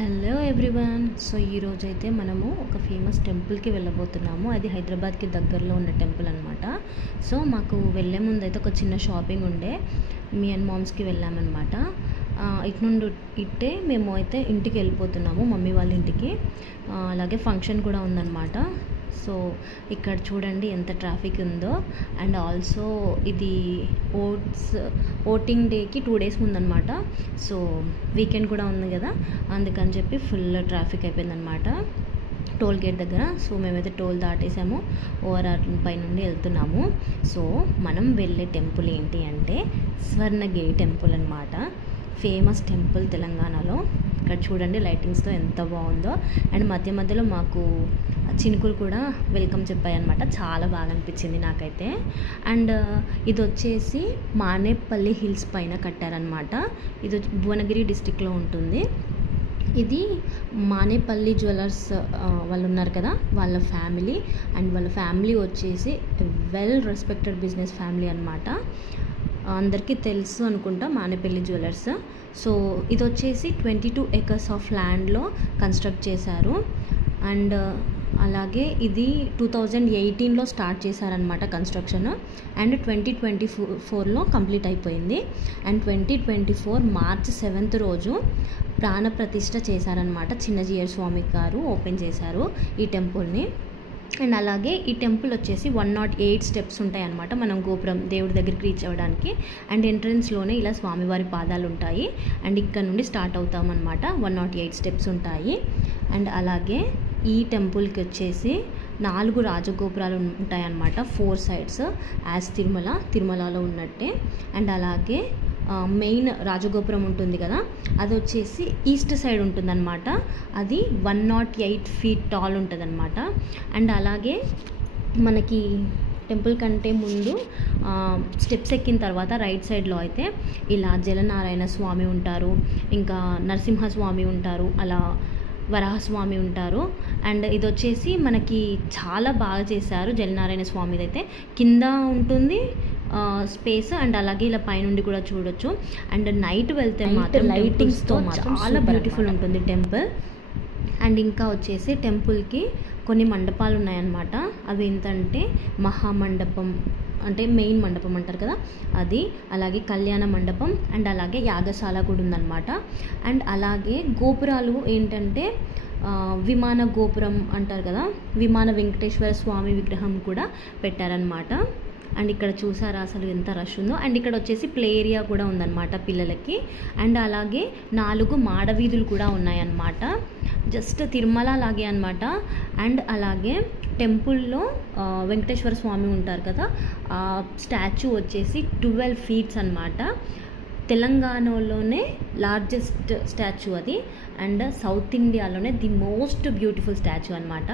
Hello everyone. So ఈరోజైతే మనము ఒక ఫేమస్ టెంపుల్కి వెళ్ళబోతున్నాము. అది హైదరాబాద్కి దగ్గరలో ఉన్న టెంపుల్ అనమాట. సో మాకు వెళ్ళే ముందు అయితే ఒక చిన్న షాపింగ్ ఉండే, మీ అండ్ మామ్స్కి వెళ్ళామన్నమాట. ఇటు నుండి ఇట్టే మేము అయితే ఇంటికి వెళ్ళిపోతున్నాము, మమ్మీ వాళ్ళ ఇంటికి. అలాగే ఫంక్షన్ కూడా ఉందన్నమాట. సో ఇక్కడ చూడండి ఎంత ట్రాఫిక్ ఉందో. అండ్ ఆల్సో ఇది ఓటింగ్ డేకి 2 days ముందనమాట. సో వీకెండ్ కూడా ఉంది కదా, అందుకని చెప్పి ఫుల్ ట్రాఫిక్ అయిపోయిందనమాట టోల్ గేట్ దగ్గర. సో మేమైతే టోల్ దాటేసాము, ఓఆర్ఆర్ పై నుండి వెళ్తున్నాము. సో మనం వెళ్ళే టెంపుల్ ఏంటి అంటే స్వర్ణగిరి టెంపుల్ అనమాట. ఫేమస్ టెంపుల్ తెలంగాణలో. ఇక్కడ చూడండి లైటింగ్స్తో ఎంత బాగుందో. అండ్ మధ్య మధ్యలో మాకు చినుకులు కూడా వెల్కమ్ చెప్పాయి అనమాట. చాలా బాగా అనిపించింది నాకైతే. అండ్ ఇది వచ్చేసి మానేపల్లి హిల్స్ పైన కట్టారనమాట. ఇది భువనగిరి డిస్టిక్లో ఉంటుంది. ఇది మానేపల్లి జ్యువెలర్స్ వాళ్ళు ఉన్నారు కదా, వాళ్ళ ఫ్యామిలీ. అండ్ వాళ్ళ ఫ్యామిలీ వచ్చేసి వెల్ రెస్పెక్టెడ్ బిజినెస్ ఫ్యామిలీ అనమాట. అందరికీ తెలుసు అనుకుంటా మానేపల్లి జ్యువెలర్స్. సో ఇది వచ్చేసి 22 acres ఆఫ్ ల్యాండ్లో కన్స్ట్రక్ట్ చేశారు. అండ్ అలాగే ఇది 2018లో స్టార్ట్ చేశారనమాట కన్స్ట్రక్షన్. అండ్ 2024లో కంప్లీట్ అయిపోయింది. అండ్ 2024 March 7th రోజు ప్రాణప్రతిష్ఠ చేశారనమాట. చిన్నజీయర్ స్వామి గారు ఓపెన్ చేశారు ఈ టెంపుల్ని. అండ్ అలాగే ఈ టెంపుల్ వచ్చేసి 108 steps ఉంటాయి అన్నమాట. మనం గోపురం దేవుడి దగ్గరికి రీచ్ అవ్వడానికి. అండ్ ఎంట్రన్స్లోనే ఇలా స్వామివారి పాదాలు ఉంటాయి. అండ్ ఇక్కడ నుండి స్టార్ట్ అవుతామన్నమాట. 108 steps ఉంటాయి. అండ్ అలాగే ఈ టెంపుల్కి వచ్చేసి 4 రాజగోపురాలు ఉంటాయన్నమాట, 4 sides యాజ్ తిరుమలలో ఉన్నట్టే. అండ్ అలాగే మెయిన్ రాజగోపురం ఉంటుంది కదా, అది వచ్చేసి ఈస్ట్ సైడ్ ఉంటుందన్నమాట. అది 108 feet టాల్ ఉంటుందన్నమాట. అండ్ అలాగే మనకి టెంపుల్ కంటే ముందు స్టెప్స్ ఎక్కిన తర్వాత రైట్ సైడ్లో అయితే ఇలా జలనారాయణ స్వామి ఉంటారు, ఇంకా నరసింహస్వామి ఉంటారు, అలా వరాహస్వామి ఉంటారు. అండ్ ఇది వచ్చేసి మనకి చాలా బాగా చేశారు జలనారాయణ స్వామిది అయితే. కింద ఉంటుంది స్పేస్. అండ్ అలాగే ఇలా పైనుండి కూడా చూడొచ్చు. అండ్ నైట్ వెళ్తే మాత్రం లైటింగ్స్తో చాలా బ్యూటిఫుల్ ఉంటుంది టెంపుల్. అండ్ ఇంకా వచ్చేసి టెంపుల్కి కొన్ని మండపాలు ఉన్నాయన్నమాట. అవి ఏంటంటే మహామండపం, అంటే మెయిన్ మండపం అంటారు కదా అది, అలాగే కళ్యాణ మండపం, అండ్ అలాగే యాగశాల కూడా ఉందన్నమాట. అండ్ అలాగే గోపురాలు ఏంటంటే విమాన గోపురం అంటారు కదా, విమాన వెంకటేశ్వర స్వామి విగ్రహం కూడా పెట్టారనమాట. అండ్ ఇక్కడ చూసారా అసలు ఎంత రష్ ఉందో. అండ్ ఇక్కడ వచ్చేసి ప్లే ఏరియా కూడా ఉందన్నమాట పిల్లలకి. అండ్ అలాగే 4 మాడవీధులు కూడా ఉన్నాయన్నమాట, జస్ట్ తిరుమల లాగే అనమాట. అండ్ అలాగే టెంపుల్లో వెంకటేశ్వర స్వామి ఉంటారు కదా, ఆ స్టాచ్యూ వచ్చేసి 12 feet అనమాట. తెలంగాణలోనే లార్జెస్ట్ స్టాచ్యూ అది. అండ్ సౌత్ ఇండియాలోనే ది మోస్ట్ బ్యూటిఫుల్ స్టాచ్యూ అనమాట.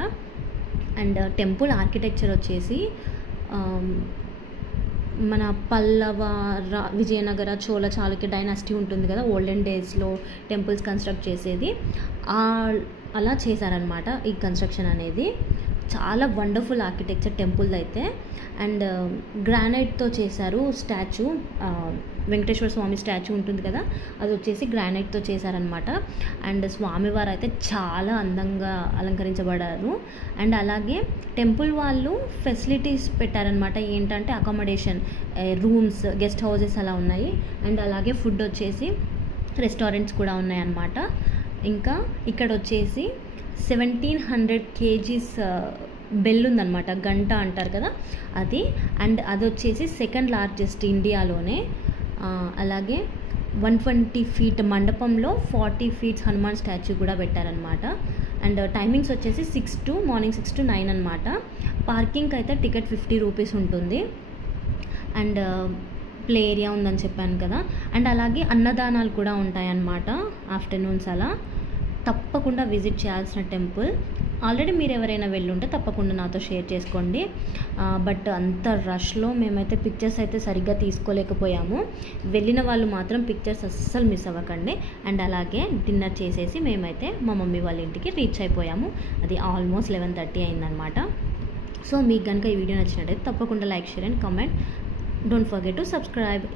అండ్ టెంపుల్ ఆర్కిటెక్చర్ వచ్చేసి మన పల్లవ, విజయనగర, చోళ, చాళుక్య డైనాసిటీ ఉంటుంది కదా, ఓల్డెన్ డేస్లో టెంపుల్స్ కన్స్ట్రక్ట్ చేసేది, అలా చేశారనమాట ఈ కన్స్ట్రక్షన్ అనేది. చాలా వండర్ఫుల్ ఆర్కిటెక్చర్ టెంపుల్ అయితే. అండ్ గ్రానైట్తో చేశారు స్టాచ్యూ. వెంకటేశ్వర స్వామి స్టాచ్యూ ఉంటుంది కదా, అది వచ్చేసి గ్రానైట్తో చేశారనమాట. అండ్ స్వామివారు అయితే చాలా అందంగా అలంకరించబడారు. అండ్ అలాగే టెంపుల్ వాళ్ళు ఫెసిలిటీస్ పెట్టారనమాట. ఏంటంటే అకామిడేషన్, రూమ్స్, గెస్ట్ హౌసెస్ అలా ఉన్నాయి. అండ్ అలాగే ఫుడ్ వచ్చేసి రెస్టారెంట్స్ కూడా ఉన్నాయన్నమాట. ఇంకా ఇక్కడ వచ్చేసి 1700 kgs బెల్ ఉందన్నమాట, గంట అంటారు కదా అది. అండ్ అది వచ్చేసి 2nd largest ఇండియాలోనే. అలాగే 120 feet మండపంలో 40 feet హనుమాన్ స్టాచ్యూ కూడా పెట్టారనమాట. అండ్ టైమింగ్స్ వచ్చేసి మార్నింగ్ 6 to 9 అనమాట. పార్కింగ్కి అయితే టికెట్ 50 rupees ఉంటుంది. అండ్ ప్లే ఏరియా ఉందని చెప్పాను కదా. అండ్ అలాగే అన్నదానాలు కూడా ఉంటాయన్నమాట ఆఫ్టర్నూన్స్ అలా. తప్పకుండా విజిట్ చేయాల్సిన టెంపుల్. ఆల్రెడీ మీరు ఎవరైనా వెళ్ళుంటే తప్పకుండా నాతో షేర్ చేసుకోండి. బట్ అంత రష్లో మేమైతే పిక్చర్స్ అయితే సరిగ్గా తీసుకోలేకపోయాము. వెళ్ళిన వాళ్ళు మాత్రం పిక్చర్స్ అస్సలు మిస్ అవ్వకండి. అండ్ అలాగే డిన్నర్ చేసేసి మేమైతే మా మమ్మీ వాళ్ళ ఇంటికి రీచ్ అయిపోయాము. అది ఆల్మోస్ట్ 11:30 అయిందనమాట. సో మీకు కనుక ఈ వీడియో నచ్చినట్టయితే తప్పకుండా like, share and comment. Don't forget to subscribe.